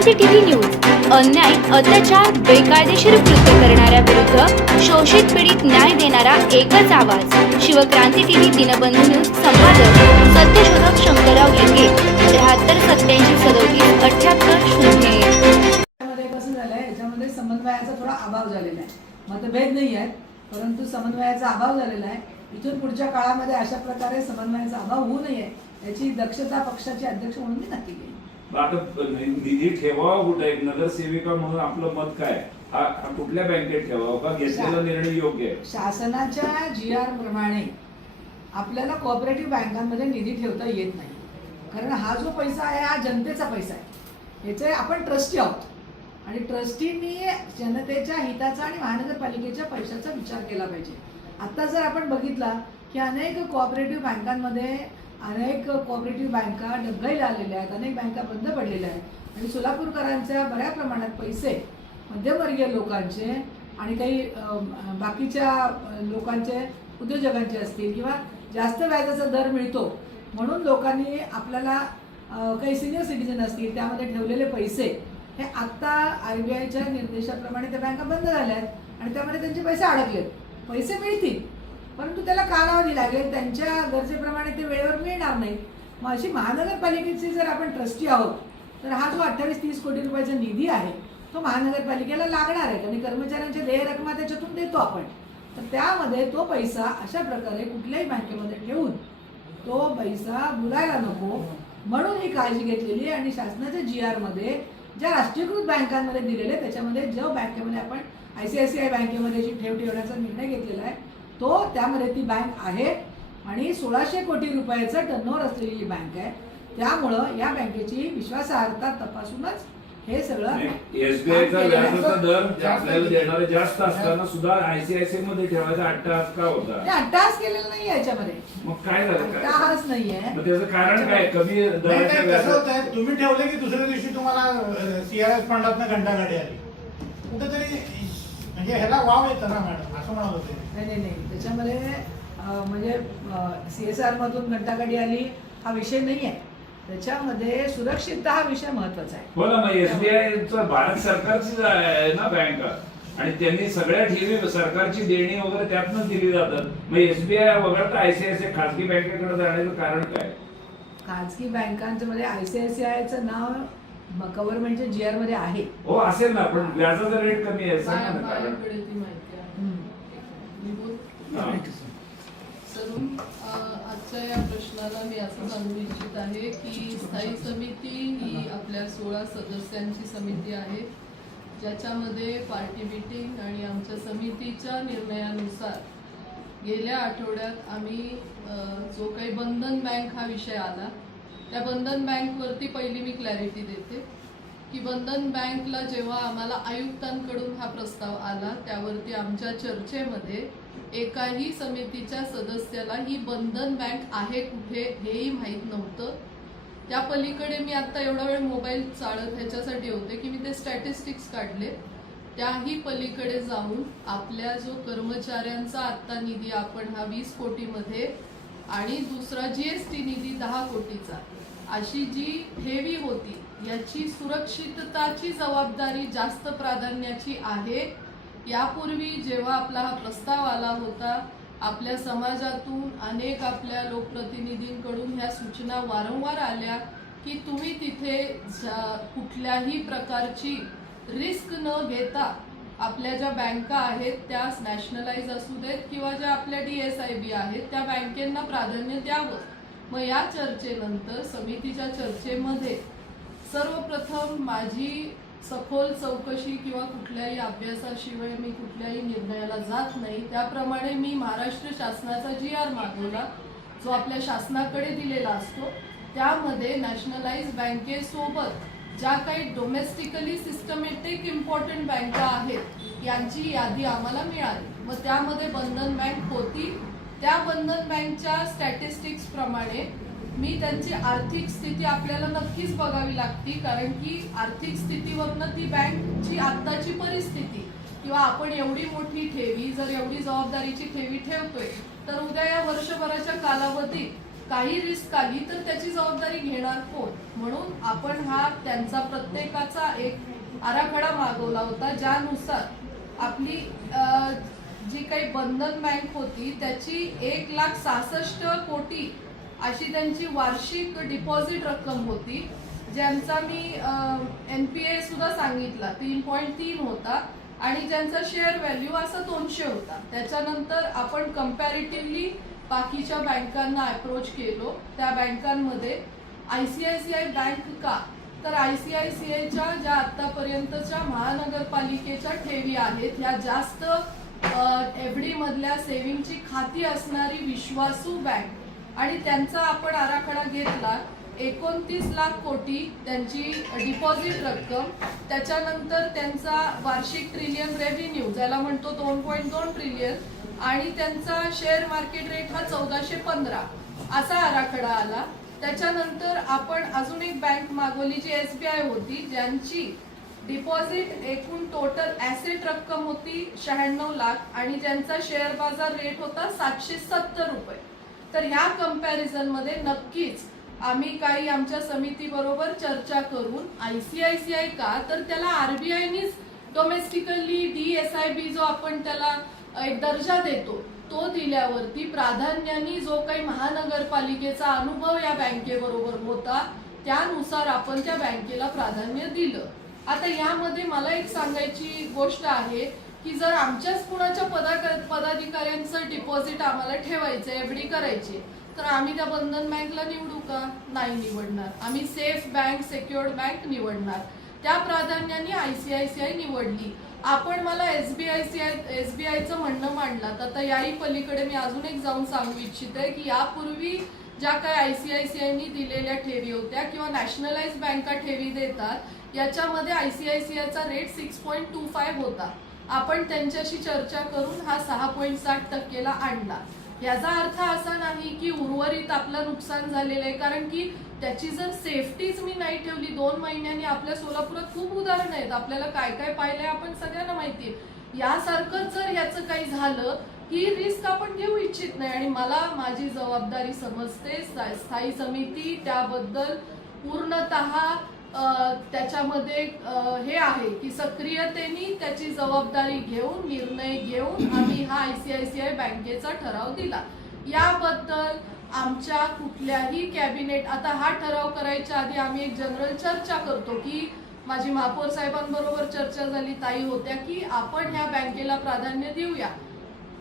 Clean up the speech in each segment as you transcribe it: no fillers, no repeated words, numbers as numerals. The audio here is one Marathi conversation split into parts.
शिवक्रांती टीव्ही न्यूज अन्याय अत्याचार बेकायदेशीर कृत्य करणाऱ्या विरुद्ध शोषित पीडित न्याय देणारा एकच आवाज शिवक्रांती टीव्ही दिनबंधू न्यूज संपादक सत्यशोधक शंकरराव लिंगे 7387377800 मध्ये कसं झालंय याच्यामध्ये समन्वयाचा थोडा अभाव झालेला आहे. मतभेद नाही आहेत परंतु समन्वयाचा अभाव झालेला आहे. इथून पुढच्या काळामध्ये अशा प्रकारे समन्वयाचा अभाव होऊ नये याची दक्षता पक्षाचे अध्यक्ष म्हणून मी नक्की घेईन. आता निधी ठेवावा कुठे नगरसेविका म्हणून आपलं मत काय हा कुठल्या बँकेत ठेवावा का घेतलेला निर्णय योग्य आहे? शासनाच्या GR प्रमाणे आपल्याला कोऑपरेटिव्ह बँकांमध्ये निधी ठेवता येत नाही कारण हा जो पैसा आहे हा जनतेचा पैसा आहे. याचे आपण ट्रस्टी आहोत आणि ट्रस्टींनी जनतेच्या हिताचा आणि महानगरपालिकेच्या पैशाचा विचार केला पाहिजे. आता जर आपण बघितला की अनेक कोऑपरेटिव्ह बँकांमध्ये अनेक कोऑपरेटिव्ह बँका डबघाईला आलेल्या आहेत, अनेक बँका बंद पडलेल्या आहेत आणि सोलापूरकरांच्या बऱ्या प्रमाणात पैसे मध्यमवर्गीय लोकांचे आणि काही बाकीच्या लोकांचे उद्योजकांचे असतील किंवा जास्त व्याजाचा दर मिळतो म्हणून लोकांनी आपल्याला काही सिनियर सिटीजन असतील त्यामध्ये ठेवलेले पैसे हे आत्ता RBIच्या निर्देशाप्रमाणे त्या बँका बंद झाल्या आहेत आणि त्यामध्ये त्यांचे पैसे अडकलेत. पैसे मिळतील परंतु त्याला कालावधी लागेल, त्यांच्या गरजेप्रमाणे ते वेळेवर मिळणार नाही. मग अशी महानगरपालिकेचे जर आपण ट्रस्टी आहोत तर हा जो 28-30 कोटी रुपयाचा निधी आहे तो महानगरपालिकेला लागणार आहे आणि कर्मचाऱ्यांच्या देय रकमा त्याच्यातून देतो आपण. तर त्यामध्ये तो पैसा अशा प्रकारे कुठल्याही बँकेमध्ये ठेवून तो पैसा बुडायला नको म्हणून ही काळजी घेतलेली आहे. आणि शासनाच्या GR मध्ये ज्या राष्ट्रीयकृत बँकांमध्ये दिलेले त्याच्यामध्ये जो बँकेमध्ये आपण ICICI बँकेमध्ये जी ठेव ठेवण्याचा निर्णय घेतलेला आहे तो त्यामध्ये ती बँक आहे आणि 1600 कोटी रुपयाचं टर्नओव्हर असलेली बँक आहे. त्यामुळं या बँकेची विश्वासार्हता तपासूनच हे सगळं SBIचा व्याजाचा दर आपल्याला देणारे जास्त असताना सुद्धा ICICI मध्ये ठेवायचा अट्टहास का होता? अट्टहास केलेला नाही याच्यामध्ये. मग काय झालं? अट्टहास नाहीये. मग त्याचं कारण काय? कमी दराच्या व्याजात तुम्ही ठेवले की दुसऱ्या दिवशी तुम्हाला CRS फंडातनं घंटागाडी आली कुठेतरी म्हणजे ह्याला वाव येतं ना मॅडम असं म्हणत होते. नाही त्याच्यामध्ये म्हणजे CSR मधून घंटागाडी आली हा विषय नाही आहे. त्याच्यामध्ये सुरक्षितता हा विषय महत्वाचा आहे. हो ना. मग SBI भारत सरकारची आहे ना बँक आणि त्यांनी सगळ्या ठेवी सरकारची देणी वगैरे त्यातनच दिली जातात. मग SBI वगळता ICICI खासगी बँकेकडे जाण्याचं कारण काय? खाजगी बँकांच्या मध्ये ICICIचं नाव गव्हर्नमेंटच्या GR मध्ये आहे. हो असेल ना पण व्याजाचा रेट कमी आहे आजच्या या प्रश्नाला मी असं सांगू इच्छित आहे की स्थायी समिती ही आपल्या 16 सदस्यांची समिती आहे ज्याच्यामध्ये पार्टी मीटिंग आणि आमच्या समितीच्या निर्णयानुसार गेल्या आठवड्यात आम्ही जो काही बंधन बँक हा विषय आला त्या बंधन बँकवरती पहिली मी क्लॅरिटी देते की बंधन बँकला जेव्हा आम्हाला आयुक्तांकडून हा प्रस्ताव आला त्यावरती आमच्या चर्चेमध्ये एकाही समितीच्या सदस्याला ही बंधन बँक आहे कुठे हेही माहीत नव्हतं. त्या पलीकडे मी आता एवढा वेळ मोबाईल चालत ह्याच्यासाठी होते की मी ते स्टॅटिस्टिक्स काढले. त्याही पलीकडे जाऊन आपल्या जो कर्मचाऱ्यांचा आत्ता निधी आपण हा 20 कोटीमध्ये आणि दुसरा GST निधी 10 कोटीचा अशी जी ठेवी होती याची सुरक्षितताची जबाबदारी जास्त प्राधान्याची आहे. यापूर्वी जेव्हा आपला हा प्रस्ताव आला होता आपल्या समाजातून अनेक आपल्या लोकप्रतिनिधींकडून ह्या सूचना वारंवार आल्या की तुम्ही तिथे कुठल्याही प्रकारची रिस्क न घेता आपल्या ज्या बँका आहेत त्या नॅशनलाइज असू देत किंवा ज्या आपल्या DSIB आहेत त्या बँकेंना प्राधान्य द्यावं. मग या चर्चेनंतर समितीच्या चर्चेमध्ये सर्वप्रथम माझी सखोल चौकशी किंवा कुठल्याही अभ्यासाशिवाय मी कुठल्याही निर्णयाला जात नाही. त्याप्रमाणे मी महाराष्ट्र शासनाचा GR मागवला जो आपल्या शासनाकडे दिलेला असतो. त्यामध्ये नॅशनलाइज बँकेसोबत ज्या काही डोमेस्टिकली सिस्टमॅटिक इम्पॉर्टंट बँका आहेत यांची यादी आम्हाला मिळाली. मग त्यामध्ये बंधन बँक होती. त्या बंधन बँकच्या स्टॅटिस्टिक्स प्रमाणे मी त्यांची आर्थिक स्थिती आपल्याला नक्कीच बघावी लागते कारण की आर्थिक स्थितीवरनं ती बँकची आत्ताची परिस्थिती किंवा आपण एवढी मोठी ठेवी जर एवढी जबाबदारीची ठेवी ठेवतोय तर उद्या या वर्षभराच्या कालावधीत काही रिस्क आली तर त्याची जबाबदारी घेणार कोण? म्हणून आपण हा त्यांचा प्रत्येकाचा एक आराखडा मागवला होता, ज्यानुसार आपली जी काही बंधन बँक होती त्याची 1,66 कोटी अशी त्यांची वार्षिक डिपॉझिट रक्कम होती, ज्यांचा मी NPA सुद्धा सांगितला 3.3 होता आणि ज्यांचा शेअर व्हॅल्यू असा 200 होता. त्याच्यानंतर आपण कम्पॅरेटिव्हली बाकीच्या बँकांना अप्रोच केलो. त्या बँकांमध्ये ICICI बँक का? तर ICICIच्या ज्या आतापर्यंतच्या महानगरपालिकेच्या ठेवी आहेत ह्या जास्त FD मधल्या सेव्हिंगची खाती असणारी विश्वासू बँक आणि त्यांचा आपण आराखडा घेतला. 29 लाख कोटी त्यांची डिपॉझिट रक्कम, त्याच्यानंतर त्यांचा वार्षिक ट्रिलियन रेव्हेन्यू ज्याला म्हणतो 2.2 ट्रिलियन आणि त्यांचा शेअर मार्केट रेट हा 1415 असा आराखडा आला. त्याच्यानंतर आपण अजून एक बँक मागवली जी SBI होती, ज्यांची डिपॉझिट एकूण टोटल ऍसेट रक्कम होती 96 लाख आणि ज्यांचा शेअर बाजार रेट होता 770 रुपये. तर ह्या कंपॅरिझन मध्ये नक्कीच आम्ही काही आमच्या समिती बरोबर चर्चा करून ICICI का? तर त्याला RBIनीच डोमेस्टिकली DSIB जो आपण त्याला एक दर्जा देतो तो दिल्यावरती प्राधान्याने जो काही महानगरपालिकेचा अनुभव या बँकेबरोबर होता त्यानुसार आपण त्या बँकेला प्राधान्य दिलं. आता यामध्ये मला एक सांगायची गोष्ट आहे की जर आमच्याच कुणाच्या पदाधिकाऱ्यांचं डिपॉझिट आम्हाला ठेवायचं FD करायची तर आम्ही त्या बंधन बँकला निवडू का? नाही निवडणार. आम्ही सेफ बँक, सेक्युअर्ड बँक निवडणार. त्या प्राधान्याने ICICI निवडली. आपण मला SBIचं म्हणणं मांडलं. आता याही पलीकडे मी अजून एक जाऊन सांगू इच्छिते की यापूर्वी ज्या काही ICICIनी दिलेल्या ठेवी होत्या किंवा नॅशनलाइज बँका ठेवी देतात याच्यामध्ये ICICIचा रेट 6.25 होता. आपण त्यांच्याशी चर्चा करून हा 6.60% आणला. याचा अर्थ असा नाही की उर्वरित आपलं नुकसान झालेलं आहे, कारण की त्याची जर सेफ्टीच मी नाही ठेवली 2 महिन्यांनी आपल्या सोलापुरात खूप उदाहरणं आहेत. आपल्याला काय काय पाहिलंय आपण सगळ्यांना माहिती आहे. यासारखं जर याचं काही झालं ही रिस्क आपण घेऊ इच्छित नाही आणि मला माझी जबाबदारी समजते. स्थायी समिती त्याबद्दल पूर्णतः त्याच्यामध्ये हे आहे की सक्रियतेने त्याची जबाबदारी घेऊन निर्णय घेऊन आम्ही हा ICICI बँकेचा ठराव दिला. याबद्दल आमच्या कुठल्याही कॅबिनेट आता हा ठराव करायच्या आधी आम्ही एक जनरल चर्चा करतो की माझी महापौर साहेबांबरोबर चर्चा झाली, ताई होत्या की आपण ह्या बँकेला प्राधान्य देऊया.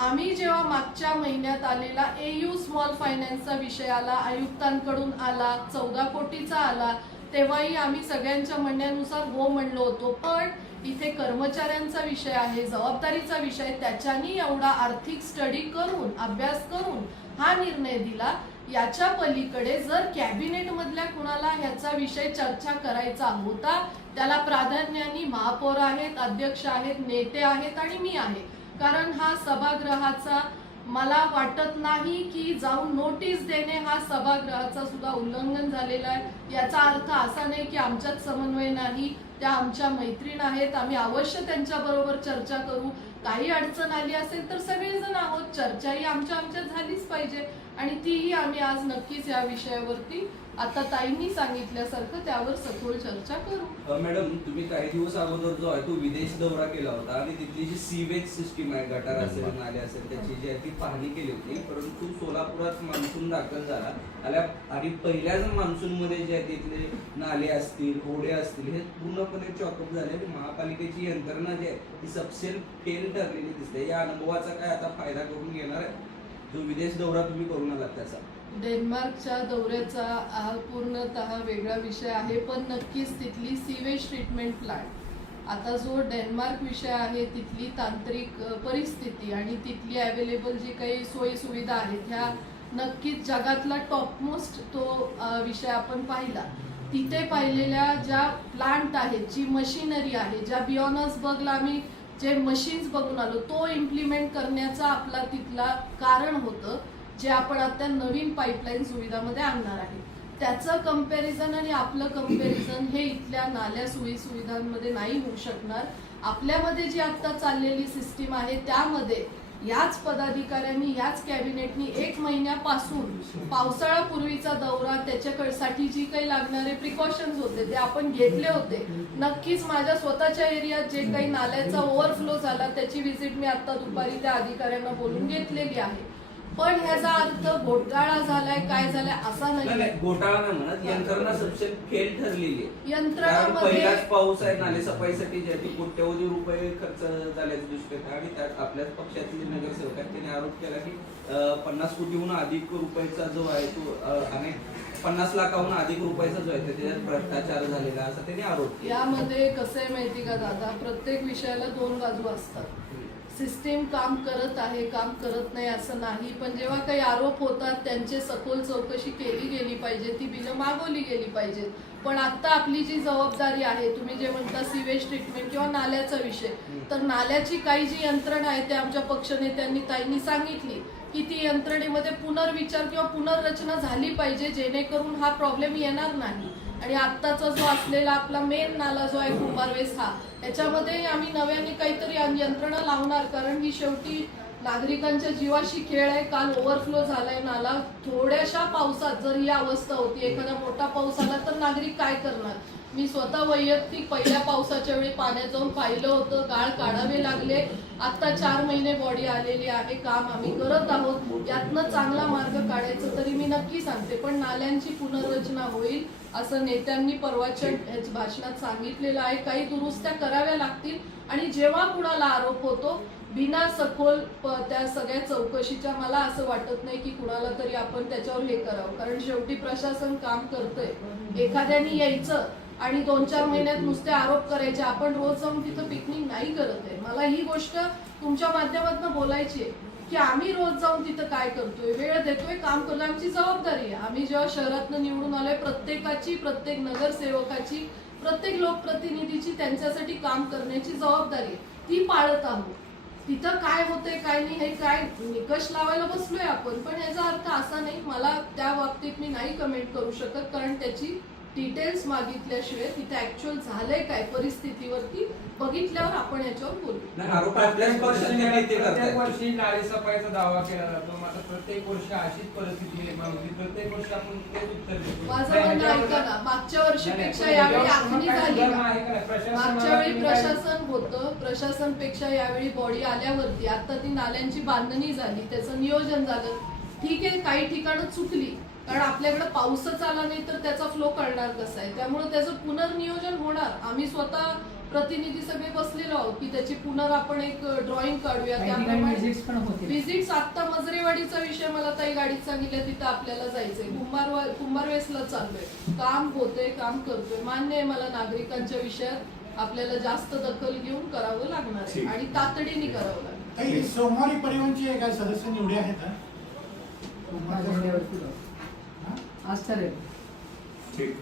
आम्ही जेव्हा मागच्या महिन्यात आलेला AU स्मॉल फायनान्सचा विषय आला, आयुक्तांकडून आला, 14 कोटीचा आला, तेव्हाही आम्ही सगळ्यांच्या म्हणण्यानुसार हो म्हणलो होतो. पण इथे कर्मचाऱ्यांचा विषय आहे, जबाबदारीचा विषय, त्याच्यानी एवढा आर्थिक स्टडी करून अभ्यास करून हा निर्णय दिला. याच्या पलीकडे जर कॅबिनेट मधल्या कुणाला ह्याचा विषय चर्चा करायचा होता त्याला प्राधान्याने महापौर आहेत, अध्यक्ष आहेत, नेते आहेत आणि मी आहे. कारण हा सभागृहाचा मला वाटत नाही की जाऊन नोटीस देणे हा सभागृहाचा सुद्धा उल्लंघन झालेला आहे. याचा अर्थ असा नाही की आमच्यात समन्वय नाही, त्या आमच्या मैत्रीण आहेत, आम्ही अवश्य त्यांच्या बरोबर चर्चा करू. काही अडचण आली असेल तर सगळेजण आहोत, चर्चाही आमच्यात झालीच पाहिजे आणि तीही आम्ही आज नक्कीच या विषयावरती आता ताईंनी सांगितल्यासारखं त्यावर सखोल चर्चा करू. मॅडम, तुम्ही काही दिवस अगोदर जो आहे तो विदेश दौरा केला होता आणि तिथली जी सीवेज सिस्टीम आहे, गटार असेल, नाले असेल, त्याची जी आहे ती पाहणी केली होती. परंतु सोलापुरात मान्सून दाखल झाला आणि पहिल्याच मान्सून मध्ये जे आहे तिथले नाले असतील, होडे असतील, हे पूर्णपणे चॉकअप झाले आणि महापालिकेची यंत्रणा जी आहे ती सबसेल फेल ठरलेली दिसते. या अनुभवाचा काय आता फायदा करून घेणार आहे जो विदेश दौरा तुम्ही करून आलात त्याचा? डेन्मार्कच्या दौऱ्याचा हा पूर्णतः वेगळा विषय आहे, पण नक्कीच तिथली सीवेज ट्रीटमेंट प्लांट, आता जो डेन्मार्क विषय आहे तिथली तांत्रिक परिस्थिती आणि तिथली अवेलेबल जी काही सोयी सुविधा आहेत ह्या नक्कीच जगातला टॉपमोस्ट तो विषय आपण पाहिला. तिथे पाहिलेल्या ज्या प्लांट आहेत, जी मशिनरी आहे, ज्या बियॉनर्सबर्गला आम्ही जे मशीन्स बघून आलो तो इम्प्लिमेंट करण्याचा आपला तिथला कारण होतं, जे आपण आता नवीन पाईपलाईन सुविधामध्ये आणणार आहे. त्याचं कंपॅरिझन आणि आपलं कंपॅरिझन हे इथल्या नाल्या सोयी सुविधांमध्ये नाही होऊ शकणार. आपल्यामध्ये जी आता चाललेली सिस्टीम आहे त्यामध्ये याच पदाधिकाऱ्यांनी याच कॅबिनेटनी 1 महिन्यापासून पावसाळ्यापूर्वीचा दौरा त्याच्यासाठी जी काही लागणारे प्रिकॉशन्स होते ते आपण घेतले होते. नक्कीच माझ्या स्वतःच्या एरियात जे काही नाल्याचा ओव्हरफ्लो झाला त्याची व्हिजिट मी आता दुपारी त्या अधिकाऱ्यांना बोलून घेतलेली आहे. पण ह्याचा अर्थ घोटाळा झालाय काय झालाय असा नाही नाही. घोटाळा नाही म्हणत, यंत्रणा सपशेल फेल ठरलेली आहे. यंत्रणामध्ये- कारण पहिलाच पाऊस आहे, नाले सफाईसाठी ज्याची कोट्यवधी रुपये खर्च झाल्याचं दिसतोय आणि त्यात आपल्याच पक्षातले नगरसेवक आहेत त्यांनी आरोप केला की 50 कोटीहून अधिक रुपयाचा जो आहे तो आणि 50 लाखाहून अधिक रुपयाचा जो आहे त्याच्यात भ्रष्टाचार झालेला असा त्यांनी आरोप केला. यामध्ये कसं आहे माहिती का दादा, प्रत्येक विषयाला 2 बाजू असतात. सिस्टीम काम करत आहे, काम करत नाही असं नाही, पण जेव्हा काही आरोप होतात त्यांची सखोल चौकशी केली गेली पाहिजे, ती बिलं मागवली गेली पाहिजेत. पण आता आपली जी जबाबदारी आहे, तुम्ही जे म्हणता सिवेज ट्रीटमेंट किंवा नाल्याचा विषय, तर नाल्याची काही जी यंत्रणा आहे ते आमच्या पक्षनेत्यांनी ताईंनी सांगितली की ती यंत्रणेमध्ये पुनर्विचार किंवा पुनर्रचना झाली पाहिजे जेणेकरून हा प्रॉब्लेम येणार नाही. आणि आत्ताचा जो असलेला आपला मेन नाला जो आहे कुंभारवेस हा, याच्यामध्ये आम्ही नव्याने काहीतरी यंत्रणा लावणार, कारण ही शेवटी नागरिकांच्या जीवाशी खेळ आहे. काल ओव्हरफ्लो झालाय नाला. थोड्याशा पावसात जर ही अवस्था होती, एखादा मोठा पाऊस आला तर नागरिक काय करणार. मी स्वतः वैयक्तिक पहिल्या पावसाच्या वेळी पाण्यात जाऊन पाहिलं होतं, गाळ काढावे लागले. आता 4 महिने बॉडी आलेली आहे, काम आम्ही करत आहोत. यातनं चांगला मार्ग काढायचं तरी मी नक्की सांगते, पण नाल्यांची पुनर्रचना होईल असं नेत्यांनी परवाच्या भाषणात सांगितलेलं आहे. काही दुरुस्त्या कराव्या लागतील आणि जेव्हा कुणाला आरोप होतो बिना सखोल त्या सगळ्या चौकशीच्या, मला असं वाटत नाही की कुणाला तरी आपण त्याच्यावर हे करावं, कारण शेवटी प्रशासन काम करतंय. एखाद्याने यायचं आणि 2-4 महिन्यात नुसते आरोप करायचे. आपण रोज जाऊन तिथं पिकनिक नाही करत आहे. मला ही गोष्ट तुमच्या माध्यमातून बोलायची आहे की आम्ही रोज जाऊन तिथं काय करतोय, वेळ देतोय, काम करतोय, आमची जबाबदारी आहे. आम्ही जेव्हा शहरातनं निवडून आलोय, प्रत्येकाची, प्रत्येक नगरसेवकाची, प्रत्येक लोकप्रतिनिधीची त्यांच्यासाठी काम करण्याची जबाबदारी आहे, ती पाळत आहोत. तिथं काय होतंय काय नाही हे काय निकष लावायला बसलोय आपण, पण याचा अर्थ असा नाही. मला त्या बाबतीत मी नाही कमेंट करू शकत, कारण त्याची डिटेल्स मागितल्याशिवाय तिथे ऍक्च्युअल झालंय काय परिस्थितीवरती बघितल्यावर आपण याच्यावर बोलू. नाही, आरोप आपल्याच पक्षाचे नेते प्रत्येक करतात. वर्षी नाळे सफाईचा दावा केला जातो. मात्र प्रत्येक वर्षी अशीच परिस्थिती निर्माण होती. प्रत्येक वर्षी आपण तेच उत्तर देतो. माझं म्हणणं ऐका ना, मागच्या वर्षीपेक्षा यावेळी आखणी झाली ना. मागच्या वेळी प्रशासन होतं, प्रशासनपेक्षा यावेळी बॉडी आल्यावरती आता ती नाल्यांची बांधणी झाली, त्याचं नियोजन झालं. ठीक आहे, काही ठिकाणं चुकली, कारण आपल्याकडे पाऊसच आला नाही तर त्याचा फ्लो कळणार कसा आहे. त्यामुळे त्याचं पुनर्नियोजन होणार. आम्ही स्वतः प्रतिनिधी सगळे बसलेलो आहोत की त्याची आपण एक ड्रॉइंग काढूया. त्याप्रमाणे व्हिजिट्स आता मजरेवाडीचा विषय मला ताई गाडीत सांगितलं, तिथं आपल्याला जायचंय. कुंभारवेसला चाललोय, काम होतंय, काम करतोय. मान्य आहे मला, नागरिकांच्या विषयात आपल्याला जास्त दखल घेऊन करावं लागणार आहे आणि तातडीने करावं लागणार. काही सोमवारी परिवहनचे काय सदस्य निवडे आहेत का? आज ठरेल. ठीक.